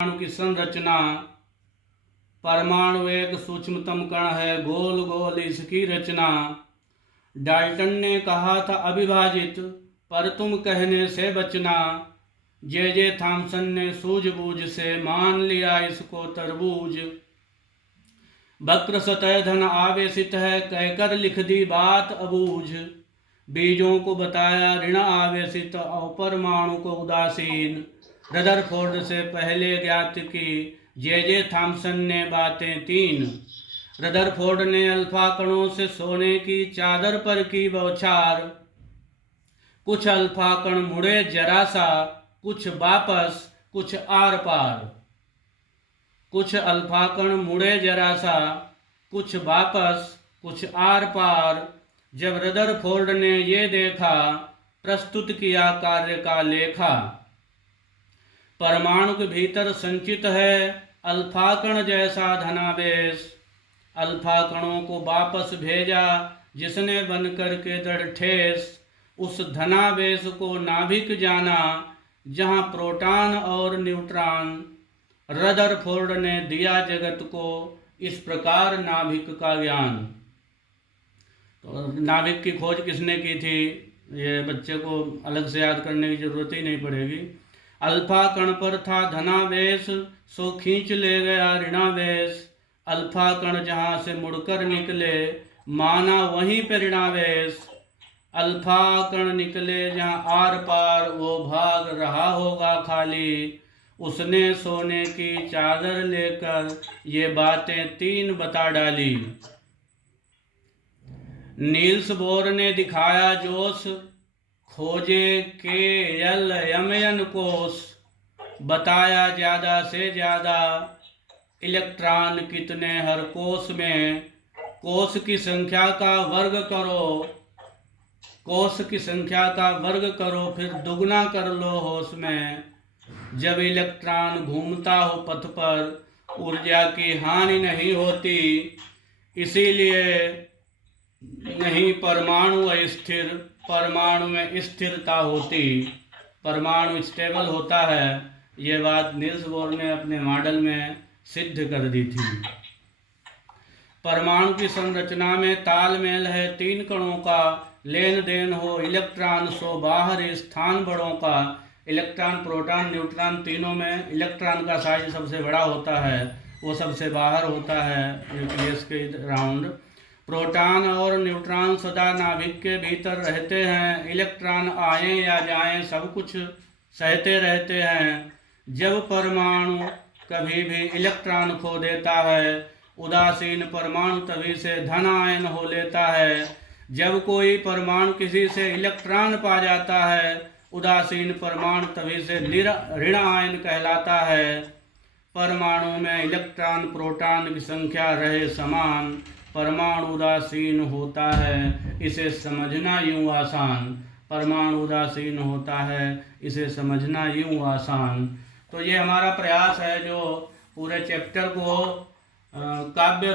परमाणु की संरचना। परमाणु एक सूक्ष्मतम कण है, गोल गोल इसकी रचना। डाल्टन ने कहा था अविभाजित, पर तुम कहने से बचना। जे थॉमसन ने सूझबूझ से मान लिया इसको तरबूज। वक्र सतह धन आवेशित है, कहकर लिख दी बात अबूझ। बीजों को बताया ऋण आवेशित और परमाणु को उदासीन। रदरफोर्ड से पहले ज्ञात की जे थॉमसन ने बातें तीन। रदरफोर्ड ने अल्फा कणों से सोने की चादर पर की बौछार। कुछ अल्फा कण मुड़े जरा सा, कुछ वापस कुछ आर पार। कुछ अल्फा कण मुड़े जरा सा, कुछ वापस कुछ आर पार। जब रदरफोर्ड ने ये देखा, प्रस्तुत किया कार्य का लेखा। परमाणु के भीतर संचित है अल्फा कण जैसा धनावेश। अल्फा कणों को वापस भेजा जिसने बनकर के दृढ़ ठेस। उस धनावेश को नाभिक जाना, जहां प्रोटॉन और न्यूट्रॉन। रदरफोर्ड ने दिया जगत को इस प्रकार नाभिक का ज्ञान। तो नाभिक की खोज किसने की थी, ये बच्चे को अलग से याद करने की जरूरत ही नहीं पड़ेगी। अल्फा कण पर था धनावेश, सो खींच ले गया ऋणावेश। अल्फा कण जहाँ से मुड़कर निकले, माना वहीं पर ऋणावेश। अल्फा कण निकले जहाँ आर पार, वो भाग रहा होगा खाली। उसने सोने की चादर लेकर ये बातें तीन बता डाली। नील्स बोर ने दिखाया जोश, खोजे के यल यमयन कोष। बताया ज्यादा से ज्यादा, इलेक्ट्रॉन कितने हर कोष में। कोष की संख्या का वर्ग करो, कोष की संख्या का वर्ग करो, फिर दुगना कर लो होश में। जब इलेक्ट्रॉन घूमता हो पथ पर, ऊर्जा की हानि नहीं होती। इसीलिए नहीं परमाणु अस्थिर, परमाणु में स्थिरता होती। परमाणु स्टेबल होता है, ये बात नील्स बोर ने अपने मॉडल में सिद्ध कर दी थी। परमाणु की संरचना में तालमेल है तीन कणों का। लेन देन हो इलेक्ट्रॉन सो बाहर स्थान बड़ों का। इलेक्ट्रॉन प्रोटॉन न्यूट्रॉन तीनों में इलेक्ट्रॉन का साइज सबसे बड़ा होता है, वो सबसे बाहर होता है न्यूक्लियस के राउंड। प्रोटॉन और न्यूट्रॉन सदा नाभिक के भीतर रहते हैं। इलेक्ट्रॉन आए या जाएं सब कुछ सहते रहते हैं। जब परमाणु कभी भी इलेक्ट्रॉन खो देता है, उदासीन परमाणु तभी से धन आयन हो लेता है। जब कोई परमाणु किसी से इलेक्ट्रॉन पा जाता है, उदासीन परमाणु तभी से ऋण आयन कहलाता है। परमाणु में इलेक्ट्रॉन प्रोटॉन की संख्या रहे समान, परमाणु उदासीन होता है, इसे समझना यूं आसान। परमाणु उदासीन होता है, इसे समझना यूं आसान। तो ये हमारा प्रयास है जो पूरे चैप्टर को काव्य